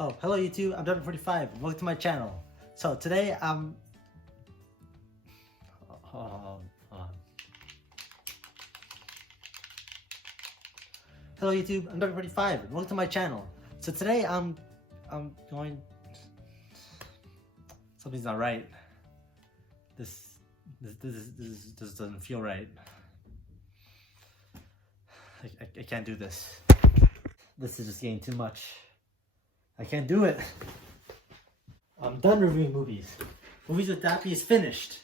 Oh, hello YouTube, I'm Dapie45. Welcome to my channel. So today hold on. Hello YouTube, I'm Dapie45. Welcome to my channel. So today I'm going. Something's not right. This doesn't feel right. I can't do this. This is just getting too much. I can't do it. I'm done reviewing movies. Movies with Dapie is finished.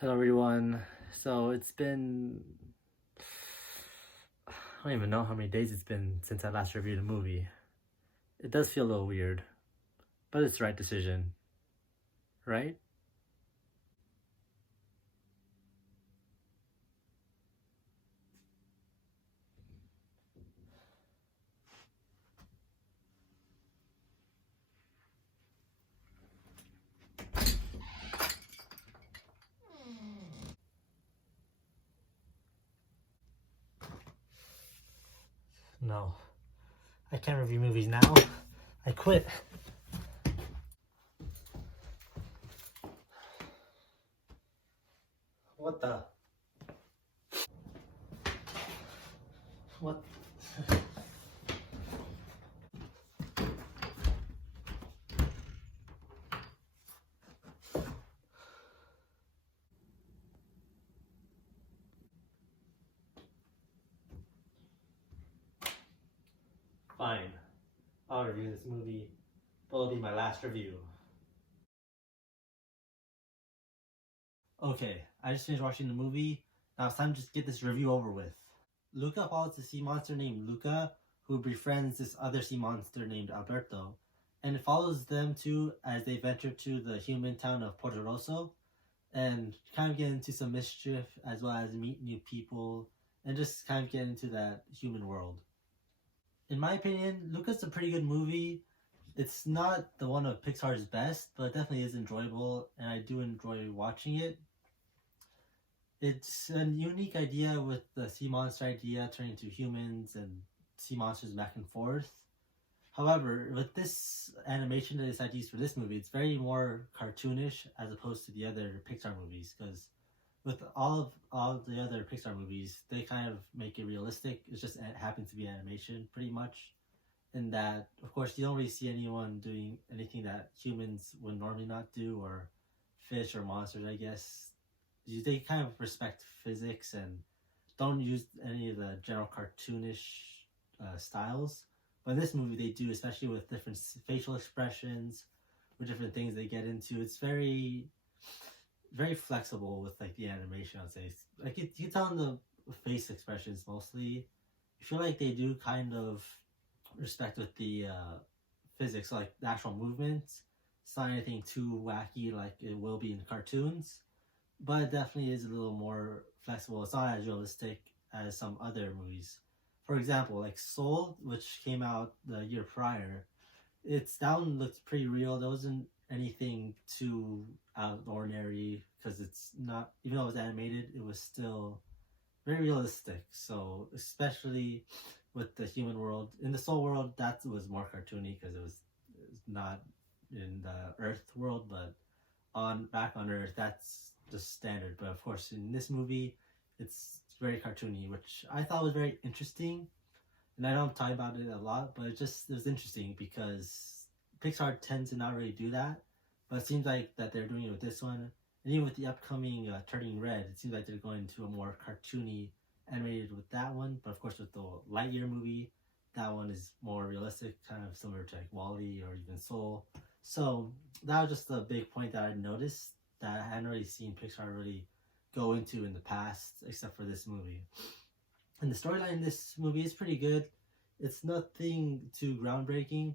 Hello everyone. So it's been, I don't even know how many days it's been since I last reviewed a movie. It does feel a little weird, but it's the right decision, right? No, I can't review movies now. I quit. What the? What? Fine. I'll review this movie. It'll be my last review. Okay, I just finished watching the movie. Now it's time to just get this review over with. Luca follows a sea monster named Luca, who befriends this other sea monster named Alberto, and it follows them two as they venture to the human town of Porto Rosso, and kind of get into some mischief as well as meet new people, and just kind of get into that human world. In my opinion, Luca's a pretty good movie. It's not the one of Pixar's best, but it definitely is enjoyable, and I do enjoy watching it. It's a unique idea with the sea monster idea turning into humans and sea monsters back and forth. However, with this animation that they decided to use for this movie, it's very more cartoonish as opposed to the other Pixar movies. Because with all the other Pixar movies, they kind of make it realistic. It's just it happens to be animation, pretty much. In that, of course, you don't really see anyone doing anything that humans would normally not do, or fish or monsters, I guess. They kind of respect physics and don't use any of the general cartoonish styles. But in this movie, they do, especially with different facial expressions, with different things they get into. It's very, very flexible with like the animation. I'd say, like you can tell in the face expressions mostly. I feel like they do kind of respect with the physics, like the actual movements. It's not anything too wacky like it will be in cartoons, but it definitely is a little more flexible. It's not as realistic as some other movies. For example, like Soul, which came out the year prior, that one looked pretty real. There wasn't anything too out of the ordinary because it's not, even though it was animated, it was still very realistic. So especially with the human world, in the Soul world, that was more cartoony because it was not in the Earth world, but back on Earth, that's just standard. But of course, in this movie, it's very cartoony, which I thought was very interesting. And I know I'm talking about it a lot, but it was interesting because Pixar tends to not really do that. But it seems like that they're doing it with this one. And even with the upcoming Turning Red, it seems like they're going to a more cartoony animated with that one. But of course, with the Lightyear movie, that one is more realistic, kind of similar to like Wall-E or even Soul. So that was just a big point that I noticed that I hadn't really seen Pixar really go into in the past, except for this movie. And the storyline in this movie is pretty good. It's nothing too groundbreaking,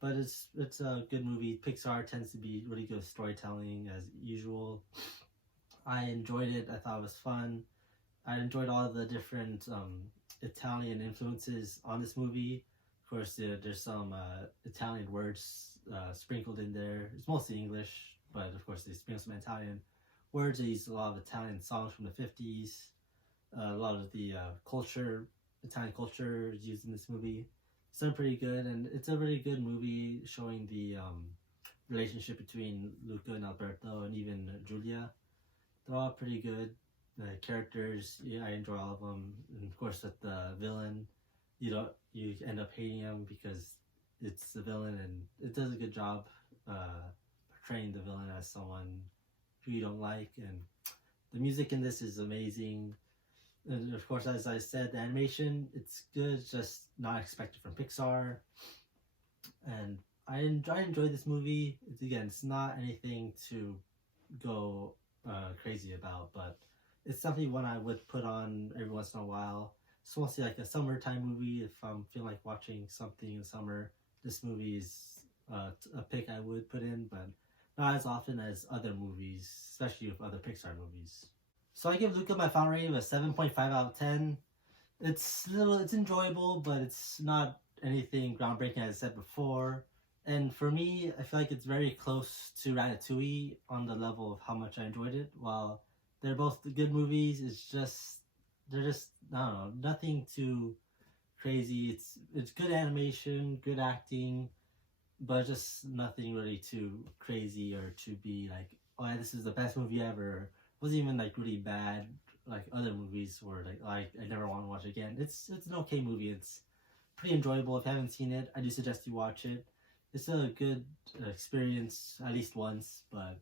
but it's a good movie. Pixar tends to be really good at storytelling as usual. I enjoyed it. I thought it was fun. I enjoyed all the different Italian influences on this movie. Of course, there's some Italian words sprinkled in there. It's mostly English, but of course they sprinkle some Italian words. They use a lot of Italian songs from the 50s. A lot of the Italian culture is used in this movie. It's done pretty good, and it's a really good movie showing the relationship between Luca and Alberto and even Giulia. They're all pretty good. The characters, yeah, I enjoy all of them. And of course, with the villain, you end up hating him because it's the villain, and it does a good job portraying the villain as someone who you don't like. And the music in this is amazing. And of course, as I said, the animation, it's good. It's just not expected from Pixar. And I enjoy this movie. It's not anything to go crazy about, but it's definitely one I would put on every once in a while. It's mostly like a summertime movie. If I'm feeling like watching something in summer, this movie is a pick I would put in, but not as often as other movies, especially with other Pixar movies. So I give Luca my final rating of a 7.5 out of 10. It's enjoyable, but it's not anything groundbreaking, as I said before. And for me, I feel like it's very close to Ratatouille on the level of how much I enjoyed it. While they're both good movies, they're just I don't know, nothing too crazy. It's good animation, good acting, but just nothing really too crazy or to be like, oh yeah, this is the best movie ever. It wasn't even like really bad like other movies were like I never want to watch again. It's an okay movie. It's pretty enjoyable. If you haven't seen it, I do suggest you watch it. It's a good experience at least once, but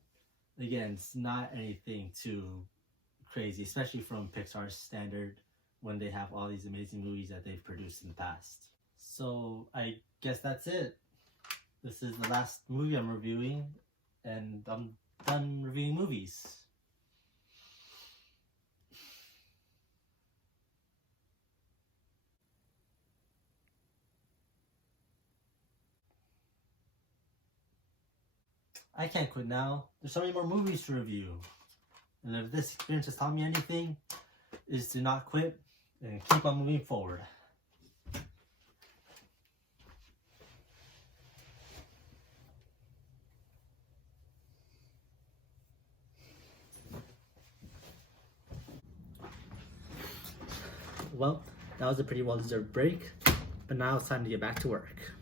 again, it's not anything too crazy, especially from Pixar's standard when they have all these amazing movies that they've produced in the past. So I guess that's it. This is the last movie I'm reviewing, and I'm done reviewing movies. I can't quit now. There's so many more movies to review. And if this experience has taught me anything, is to not quit and keep on moving forward. Well, that was a pretty well-deserved break, but now it's time to get back to work.